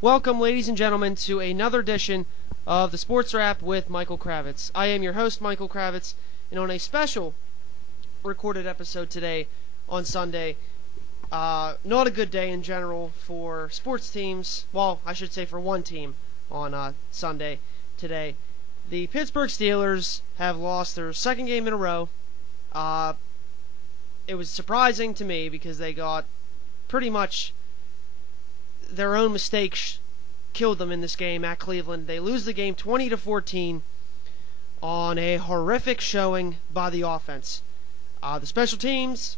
Welcome, ladies and gentlemen, to another edition of the Sports Wrap with Michael Kravetz. I am your host, Michael Kravetz, and on a special recorded episode today on Sunday, not a good day in general for sports teams. Well, I should say for one team on Sunday today. The Pittsburgh Steelers have lost their second game in a row. It was surprising to me because they got pretty much their own mistakes killed them in this game at Cleveland. They lose the game 20-14 on a horrific showing by the offense. The special teams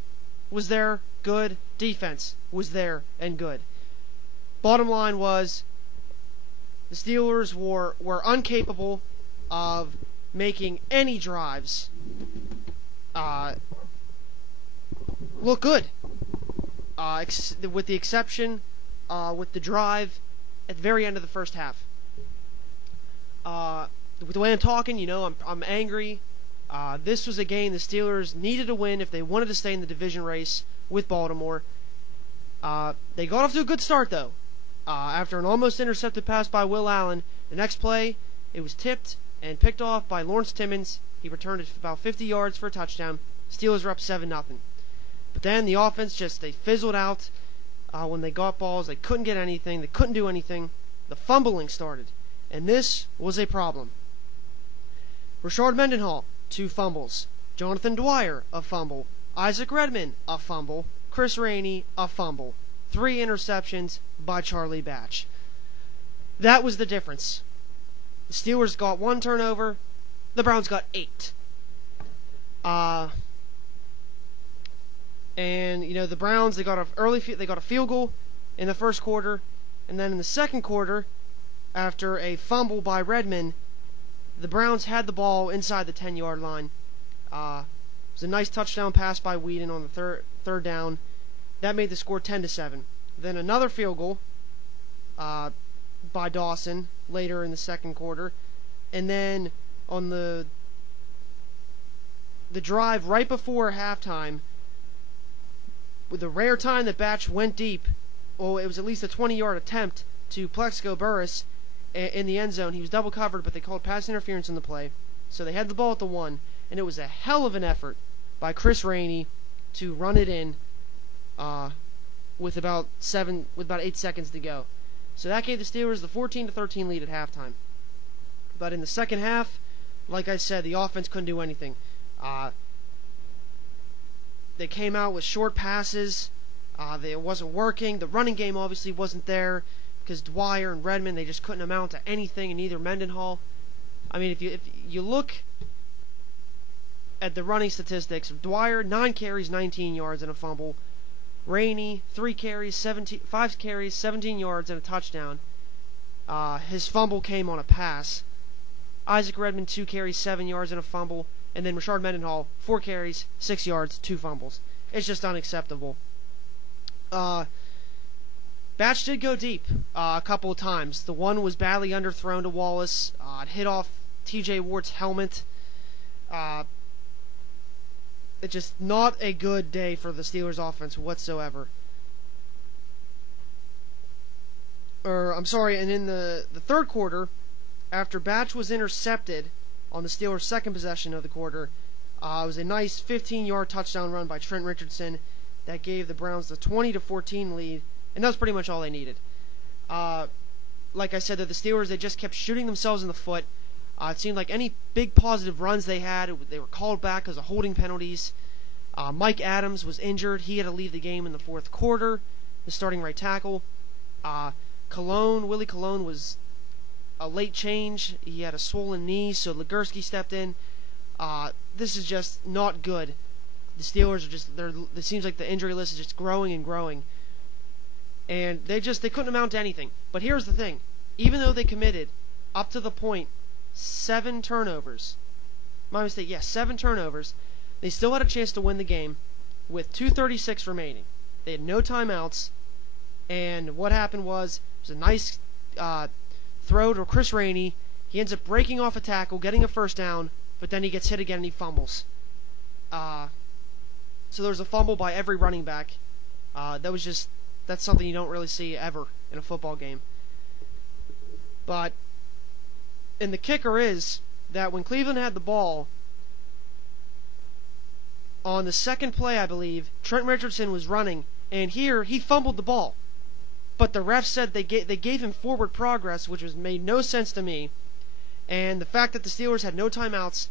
was there, good. Defense was there and good. Bottom line was the Steelers were incapable of making any drives look good, with the exception with the drive at the very end of the first half. With the way I'm talking, I'm angry. This was a game the Steelers needed to win if they wanted to stay in the division race with Baltimore. They got off to a good start, though. After an almost intercepted pass by Will Allen, the next play, it was tipped and picked off by Lawrence Timmons. He returned it about 50 yards for a touchdown. Steelers were up 7-0. But then the offense they fizzled out. When they got balls, they couldn't get anything. They couldn't do anything. The fumbling started, and this was a problem. Rashard Mendenhall, 2 fumbles. Jonathan Dwyer, a fumble. Isaac Redman, a fumble. Chris Rainey, a fumble. 3 interceptions by Charlie Batch. That was the difference. The Steelers got 1 turnover. The Browns got 8. And the Browns, they got a field goal in the first quarter, and then in the second quarter, after a fumble by Redman, the Browns had the ball inside the 10-yard line. It was a nice touchdown pass by Whedon on the third down. That made the score 10-7. Then another field goal by Dawson later in the second quarter, and then on the drive right before halftime, with the rare time that Batch went deep, it was at least a 20-yard attempt to Plexico Burress in the end zone. He was double covered, but they called pass interference in the play. So they had the ball at the 1, and it was a hell of an effort by Chris Rainey to run it in with about 8 seconds to go. So that gave the Steelers the 14-13 lead at halftime. But in the second half, like I said, the offense couldn't do anything. They came out with short passes. It wasn't working. The running game obviously wasn't there because Dwyer and Redman, they just couldn't amount to anything, and neither Mendenhall. I mean, if you look at the running statistics, Dwyer, 9 carries, 19 yards, and a fumble. Rainey, 5 carries, 17 yards, and a touchdown. His fumble came on a pass. Isaac Redman, 2 carries, 7 yards, and a fumble. And then Rashard Mendenhall, 4 carries, 6 yards, 2 fumbles. It's just unacceptable. Batch did go deep a couple of times. The one was badly underthrown to Wallace. It hit off TJ Ward's helmet. It's just not a good day for the Steelers offense whatsoever. And in the third quarter, after Batch was intercepted on the Steelers' second possession of the quarter, it was a nice 15-yard touchdown run by Trent Richardson that gave the Browns the 20-14 lead, and that was pretty much all they needed. Like I said, the Steelers, they just kept shooting themselves in the foot. It seemed like any big positive runs they had, they were called back because of holding penalties. Mike Adams was injured. He had to leave the game in the fourth quarter, the starting right tackle. Willie Colon was a late change. He had a swollen knee, so Legursky stepped in. This is just not good. The Steelers it seems like the injury list is just growing and growing. And they couldn't amount to anything. But here's the thing. Even though they committed, up to the point, 7 turnovers. My mistake, 7 turnovers. They still had a chance to win the game with 2:36 remaining. They had no timeouts. And what happened was, it was a nice throw to Chris Rainey. He ends up breaking off a tackle, getting a first down, but then he gets hit again and he fumbles. So there's a fumble by every running back. That's something you don't really see ever in a football game. But, and the kicker is that when Cleveland had the ball, on the second play, I believe, Trent Richardson was running, and here he fumbled the ball. But the ref said they gave him forward progress, which made no sense to me. And the fact that the Steelers had no timeouts,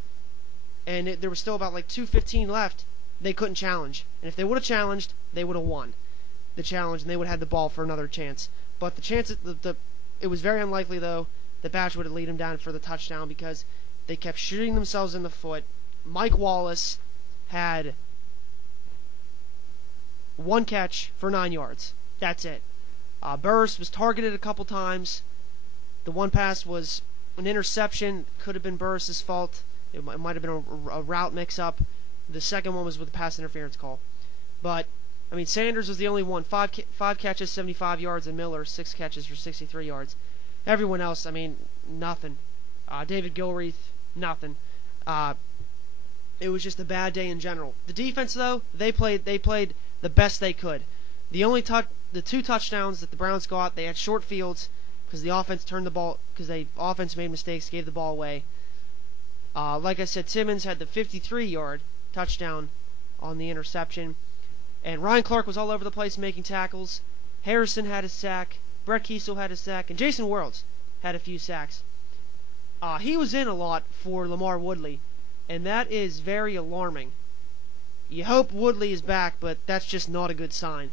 and there was still about like 2:15 left, they couldn't challenge. And if they would have challenged, they would have won the challenge, and they would have had the ball for another chance. But the chance, it was very unlikely, though, that Batch would have lead him down for the touchdown because they kept shooting themselves in the foot. Mike Wallace had one catch for 9 yards. That's it. Burris was targeted a couple times. The one pass was an interception. Could have been Burris's fault. It might have been a route mix-up. The second one was with a pass interference call. But, I mean, Sanders was the only one. Five catches, 75 yards, and Miller, 6 catches for 63 yards. Everyone else, I mean, nothing. David Gilreath, nothing. It was just a bad day in general. The defense, though, they played the best they could. The 2 touchdowns that the Browns got, they had short fields because the offense offense made mistakes, gave the ball away. Like I said, Timmons had the 53-yard touchdown on the interception, and Ryan Clark was all over the place making tackles. Harrison had a sack, Brett Kiesel had a sack, and Jason Worlds had a few sacks. He was in a lot for LaMarr Woodley, and that is very alarming. You hope Woodley is back, but that's just not a good sign.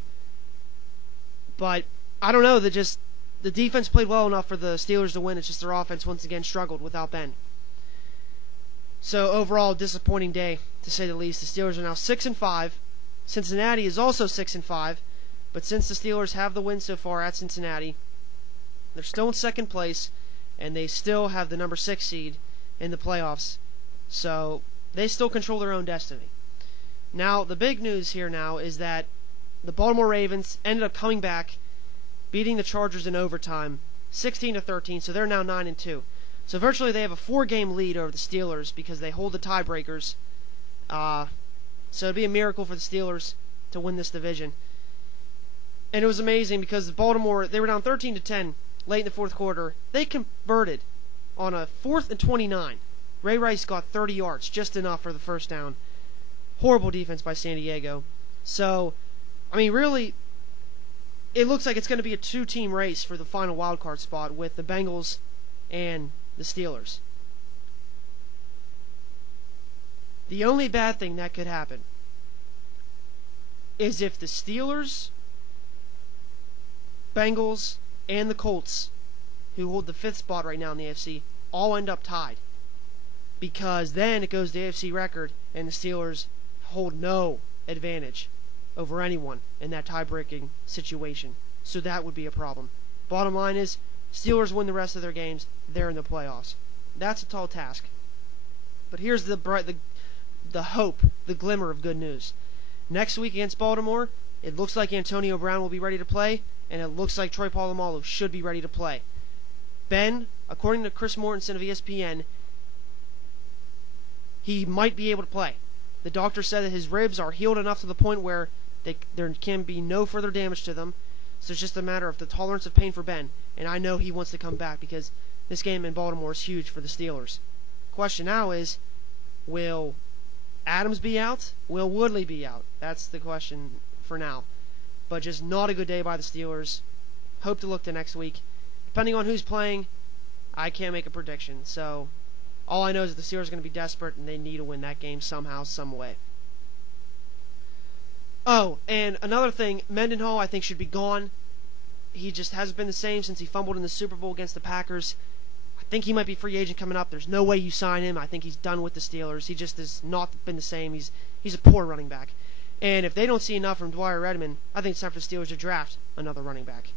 But I don't know, the defense played well enough for the Steelers to win. It's just their offense once again struggled without Ben. So overall, disappointing day to say the least. The Steelers are now 6-5. Cincinnati is also 6-5, but since the Steelers have the win so far at Cincinnati, they're still in second place, and they still have the number 6 seed in the playoffs. So they still control their own destiny. Now, the big news here now is that the Baltimore Ravens ended up coming back, beating the Chargers in overtime, 16-13, so they're now 9-2. So virtually they have a 4-game lead over the Steelers because they hold the tiebreakers. So it'd be a miracle for the Steelers to win this division. And it was amazing because Baltimore, they were down 13-10 late in the fourth quarter. They converted on a 4th and 29. Ray Rice got 30 yards, just enough for the first down. Horrible defense by San Diego. So, I mean, really, it looks like it's going to be a 2-team race for the final wildcard spot with the Bengals and the Steelers. The only bad thing that could happen is if the Steelers, Bengals, and the Colts, who hold the 5th spot right now in the AFC, all end up tied. Because then it goes to the AFC record, and the Steelers hold no advantage over anyone in that tie-breaking situation. So that would be a problem. Bottom line is, Steelers win the rest of their games, they're in the playoffs. That's a tall task. But here's the hope, the glimmer of good news. Next week against Baltimore, it looks like Antonio Brown will be ready to play, and it looks like Troy Polamalu should be ready to play. Ben, according to Chris Mortensen of ESPN, he might be able to play. The doctor said that his ribs are healed enough to the point where there can be no further damage to them. So it's just a matter of the tolerance of pain for Ben. And I know he wants to come back because this game in Baltimore is huge for the Steelers. Question now is, will Adams be out? Will Woodley be out? That's the question for now. But just not a good day by the Steelers. Hope to look to next week. Depending on who's playing, I can't make a prediction. So all I know is that the Steelers are going to be desperate and they need to win that game somehow, some way. Oh, and another thing, Mendenhall I think should be gone. He just hasn't been the same since he fumbled in the Super Bowl against the Packers. I think he might be free agent coming up. There's no way you sign him. I think he's done with the Steelers. He just has not been the same. He's a poor running back. And if they don't see enough from Dwyer Redmond, I think it's time for the Steelers to draft another running back.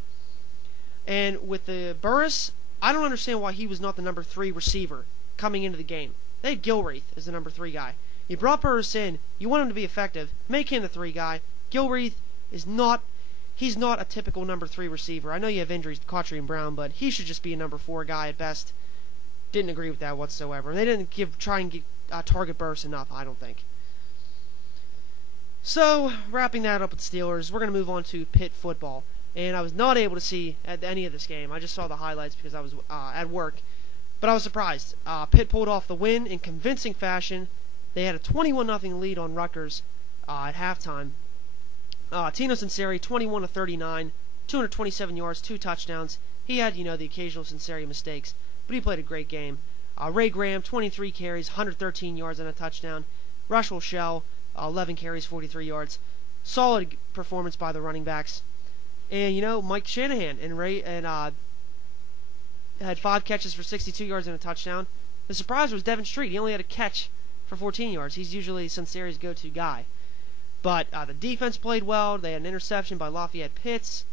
And with the Burris, I don't understand why he was not the number 3 receiver coming into the game. They had Gilreath as the number 3 guy. You brought Burris in, you want him to be effective, make him the 3 guy. Gilreath is not, he's not a typical number 3 receiver. I know you have injuries to Cotchery and Brown, but he should just be a number 4 guy at best. Didn't agree with that whatsoever. And they didn't try and target Burris enough, I don't think. So, wrapping that up with the Steelers, we're going to move on to Pitt football. and I was not able to see at any of this game. I just saw the highlights because I was at work. But I was surprised. Pitt pulled off the win in convincing fashion. They had a 21-0 lead on Rutgers at halftime. Tino Sinceri, 21 of 39, 227 yards, 2 touchdowns. He had, the occasional Sinceri mistakes, but he played a great game. Ray Graham, 23 carries, 113 yards and a touchdown. Russell Shell, 11 carries, 43 yards. Solid performance by the running backs. And, Mike Shanahan had 5 catches for 62 yards and a touchdown. The surprise was Devin Street. He only had a catch for 14 yards. He's usually Sinceri's go-to guy. But the defense played well. They had an interception by Lafayette Pitts.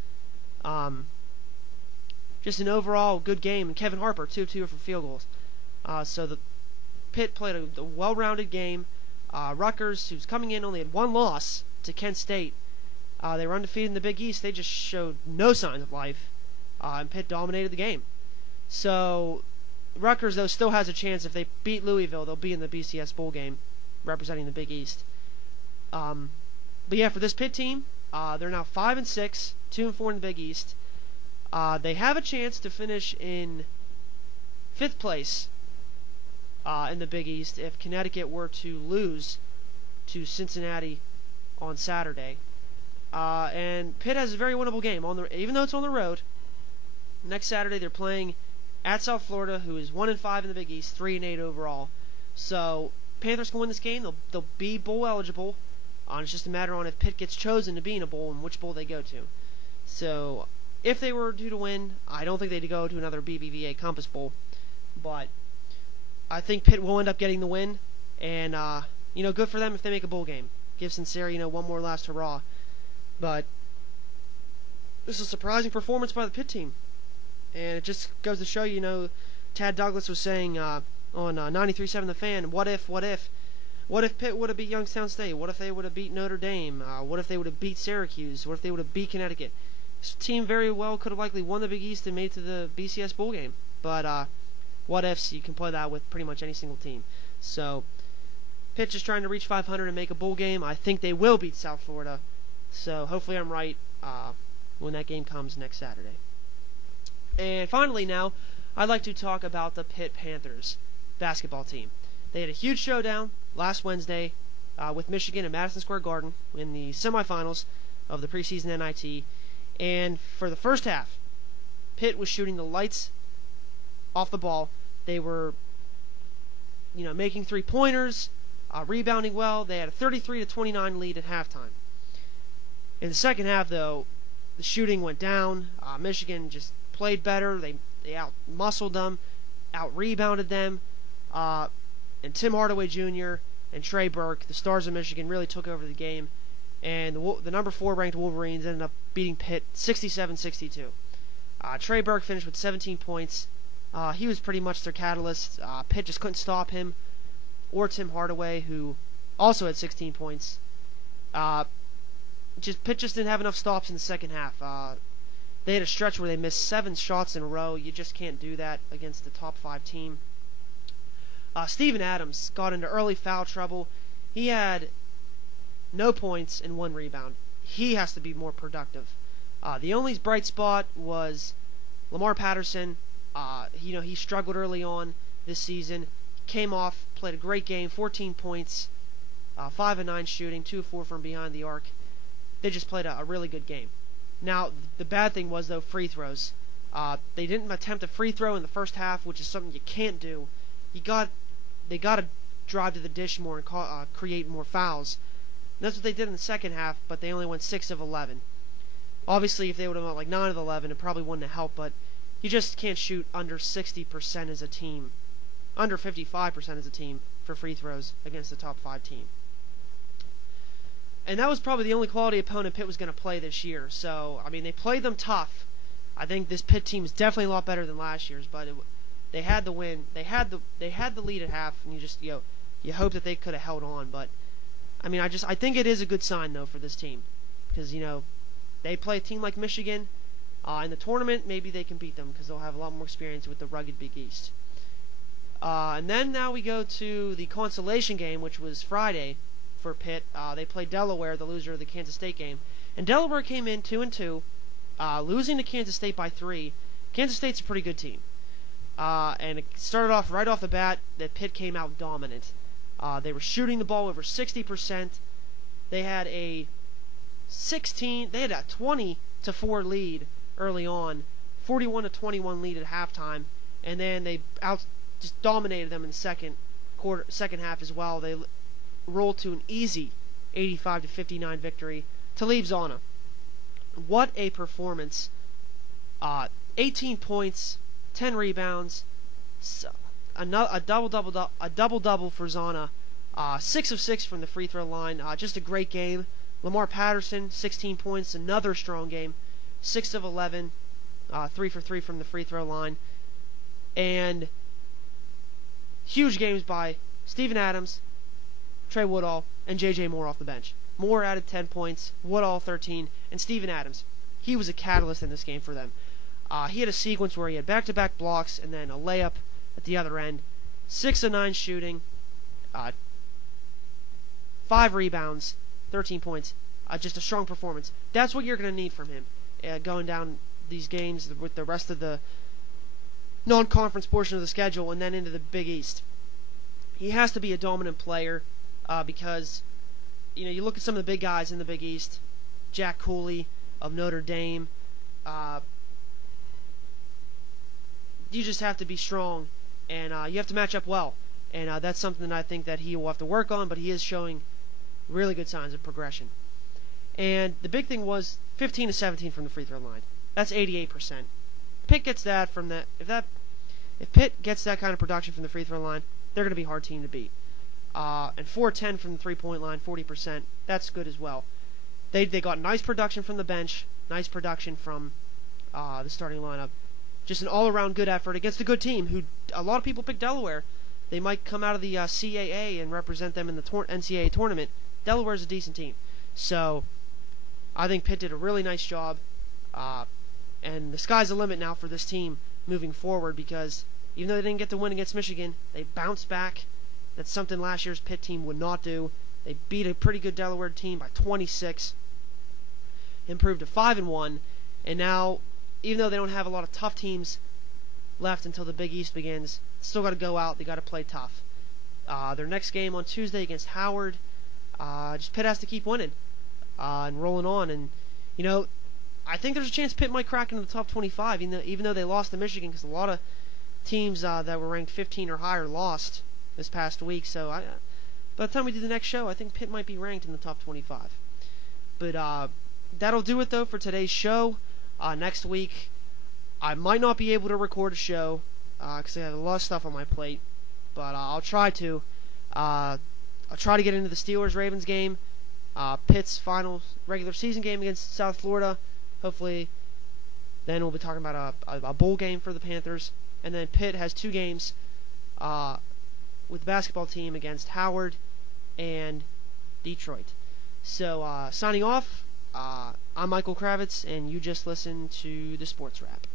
Just an overall good game. And Kevin Harper, 2 of 2 for field goals. So the Pitt played a well-rounded game. Rutgers, who's coming in, only had 1 loss to Kent State. They were undefeated in the Big East. They just showed no signs of life. And Pitt dominated the game. So Rutgers, though, still has a chance. If they beat Louisville, they'll be in the BCS Bowl game, representing the Big East. But yeah, for this Pitt team, they're now 5-6, 2-4 in the Big East. They have a chance to finish in 5th place in the Big East if Connecticut were to lose to Cincinnati on Saturday. And Pitt has a very winnable game, even though it's on the road. Next Saturday, they're playing at South Florida, who is 1-5 in the Big East, 3-8 overall. So Panthers can win this game. They'll be bowl eligible. It's just a matter on if Pitt gets chosen to be in a bowl and which bowl they go to. So if they were due to win, I don't think they'd go to another BBVA Compass Bowl. But I think Pitt will end up getting the win. And, good for them if they make a bowl game. Give Sinceri, one more last hurrah. But this is a surprising performance by the Pitt team. And it just goes to show you, Tad Douglas was saying on 93.7 The Fan, what if Pitt would have beat Youngstown State? What if they would have beat Notre Dame? What if they would have beat Syracuse? What if they would have beat Connecticut? This team very well could have likely won the Big East and made it to the BCS Bowl game. But what ifs, you can play that with pretty much any single team. So Pitt is trying to reach 500 and make a bowl game. I think they will beat South Florida. So hopefully I'm right when that game comes next Saturday. And finally now, I'd like to talk about the Pitt Panthers basketball team. They had a huge showdown last Wednesday with Michigan at Madison Square Garden in the semifinals of the preseason NIT. And for the first half, Pitt was shooting the lights off the ball. They were, making 3-pointers, rebounding well. They had a 33-29 lead at halftime. In the second half, though, the shooting went down. Michigan just played better. They out-muscled them, out-rebounded them. And Tim Hardaway Jr. and Trey Burke, the stars of Michigan, really took over the game. And the number 4 ranked Wolverines ended up beating Pitt 67-62. Trey Burke finished with 17 points. He was pretty much their catalyst. Pitt just couldn't stop him or Tim Hardaway, who also had 16 points. Pitt just didn't have enough stops in the second half. They had a stretch where they missed 7 shots in a row. You just can't do that against the top 5 team. Steven Adams got into early foul trouble. He had no points and 1 rebound. He has to be more productive. The only bright spot was Lamar Patterson. He struggled early on this season. Came off, played a great game, 14 points, 5 of 9 shooting, 2 of 4 from behind the arc. They just played a really good game. Now, the bad thing was, though, free throws. They didn't attempt a free throw in the first half, which is something you can't do. They got to drive to the dish more and create more fouls. And that's what they did in the second half, but they only went 6 of 11. Obviously, if they would have went like 9 of 11, it probably wouldn't have helped, but you just can't shoot under 60% as a team, under 55% as a team for free throws against the top 5 team. And that was probably the only quality opponent Pitt was going to play this year. So, they played them tough. I think this Pitt team is definitely a lot better than last year's, but they had the win. They had the lead at half, and you hope that they could have held on. But I think it is a good sign though for this team, because they play a team like Michigan in the tournament. Maybe they can beat them because they'll have a lot more experience with the rugged Big East. And then now we go to the consolation game, which was Friday for Pitt. They played Delaware, the loser of the Kansas State game, and Delaware came in 2-2. losing to Kansas State by 3. Kansas State's a pretty good team. And it started off right off the bat that Pitt came out dominant. They were shooting the ball over 60%. They had a 20-4 lead early on, 41-21 lead at halftime, and then they just dominated them in the second half as well. They rolled to an easy 85-59 victory to leave Zona. What a performance! 18 points, 10 rebounds, a double-double for Zona, 6 of 6 from the free throw line. Just a great game. Lamar Patterson, 16 points, another strong game, 6 of 11, 3 for 3 from the free throw line, and huge games by Steven Adams, Trey Woodall, and J.J. Moore off the bench. Moore added 10 points, Woodall 13, and Steven Adams, he was a catalyst in this game for them. He had a sequence where he had back-to-back blocks and then a layup at the other end, 6 of 9 shooting, 5 rebounds, 13 points. Just a strong performance. That's what you're going to need from him going down these games with the rest of the non-conference portion of the schedule and then into the Big East. He has to be a dominant player because you look at some of the big guys in the Big East, Jack Cooley of Notre Dame. You just have to be strong, and you have to match up well. And that's something that I think that he will have to work on, but he is showing really good signs of progression. And the big thing was 15 of 17 from the free throw line. That's 88%. Pitt gets that from that. If Pitt gets that kind of production from the free throw line, they're going to be a hard team to beat. And 4-10 from the 3-point line, 40%. That's good as well. They got nice production from the bench, nice production from the starting lineup. Just an all-around good effort against a good team who a lot of people pick Delaware. They might come out of the CAA and represent them in the NCAA tournament. Delaware's a decent team. So I think Pitt did a really nice job. And the sky's the limit now for this team moving forward because even though they didn't get the win against Michigan, they bounced back. That's something last year's Pitt team would not do. They beat a pretty good Delaware team by 26, improved to 5-1, and now, even though they don't have a lot of tough teams left until the Big East begins, still got to go out. They got to play tough. Their next game on Tuesday against Howard, just Pitt has to keep winning and rolling on. And I think there's a chance Pitt might crack into the top 25, even though they lost to Michigan, because a lot of teams that were ranked 15 or higher lost this past week. So by the time we do the next show, I think Pitt might be ranked in the top 25. But that'll do it, though, for today's show. Next week, I might not be able to record a show because I have a lot of stuff on my plate. But I'll try to. I'll try to get into the Steelers-Ravens game, Pitt's final regular season game against South Florida. Hopefully, then we'll be talking about a bowl game for the Panthers. And then Pitt has 2 games with the basketball team against Howard and Detroit. So, signing off, I'm Michael Kravetz, and you just listened to the Sports Wrap.